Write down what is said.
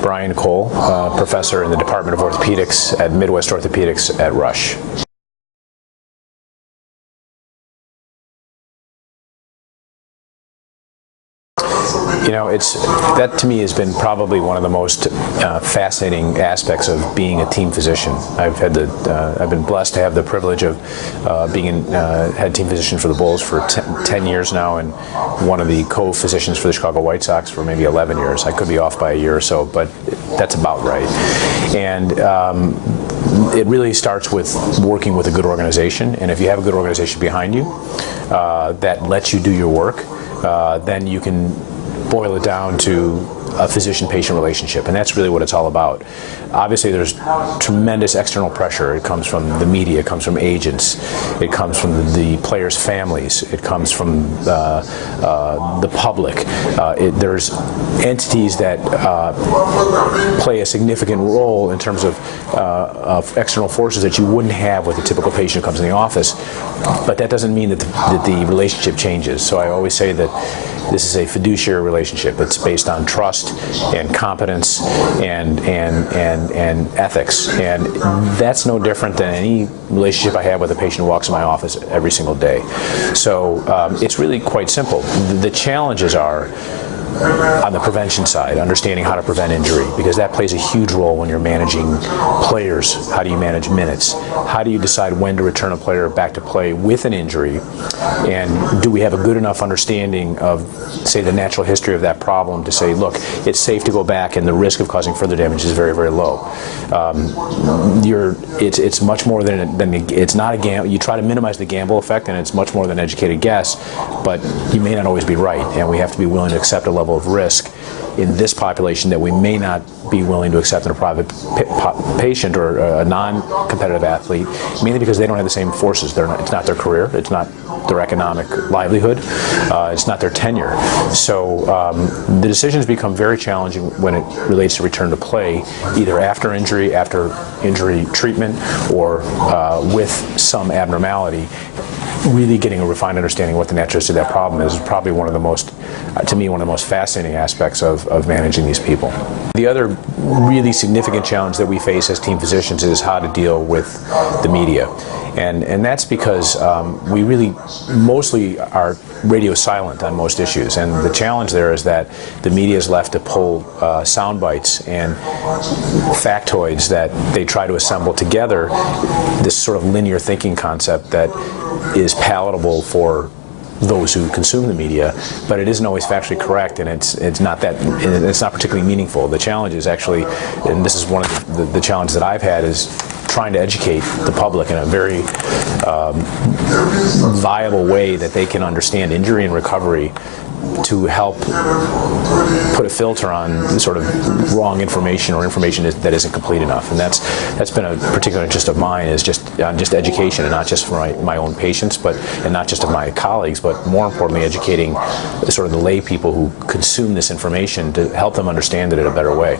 Brian Cole, professor in the Department of Orthopedics at Midwest Orthopedics at Rush. You know, that to me has been probably one of the most fascinating aspects of being a team physician. I've been blessed to have the privilege of being head team physician for the Bulls for 10 years now, and one of the co-physicians for the Chicago White Sox for maybe 11 years. I could be off by a year or so, but that's about right. And it really starts with working with a good organization, and if you have a good organization behind you that lets you do your work, then you can boil it down to a physician-patient relationship, and that's really what it's all about. Obviously, there's tremendous external pressure. It comes from the media, it comes from agents, it comes from the players' families, it comes from the public. There's entities that play a significant role in terms of external forces that you wouldn't have with a typical patient who comes in the office, but that doesn't mean that the relationship changes. So I always say that this is a fiduciary relationship. It's based on trust and competence and ethics, and that's no different than any relationship I have with a patient who walks in my office every single day. So it's really quite simple. The challenges are on the prevention side, understanding how to prevent injury, because that plays a huge role when you're managing players. How do you manage minutes? How do you decide when to return a player back to play with an injury? And do we have a good enough understanding of, say, the natural history of that problem to say, look, it's safe to go back and the risk of causing further damage is very, very low. It's much more than it's not a gamble. You try to minimize the gamble effect, and it's much more than an educated guess, but you may not always be right, and we have to be willing to accept a level of risk in this population that we may not be willing to accept in a private patient or a non-competitive athlete, mainly because they don't have the same forces. It's not their career, it's not their economic livelihood, it's not their tenure. So the decisions become very challenging when it relates to return to play, either after injury treatment, or with some abnormality. Really getting a refined understanding of what the natural history of that problem is probably one of the most, to me, one of the most fascinating aspects of managing these people. The other really significant challenge that we face as team physicians is how to deal with the media. And that's because we really mostly are radio silent on most issues, and the challenge there is that the media is left to pull sound bites and factoids that they try to assemble together, this sort of linear thinking concept that is palatable for those who consume the media, but it isn't always factually correct, and it's not particularly meaningful. The challenge is actually, and this is one of the challenges that I've had, is trying to educate the public in a very viable way that they can understand injury and recovery, to help put a filter on sort of wrong information or information that isn't complete enough. And that's been a particular interest of mine, is just education, and not just for my own patients, and not just of my colleagues, but more importantly educating sort of the lay people who consume this information, to help them understand it in a better way.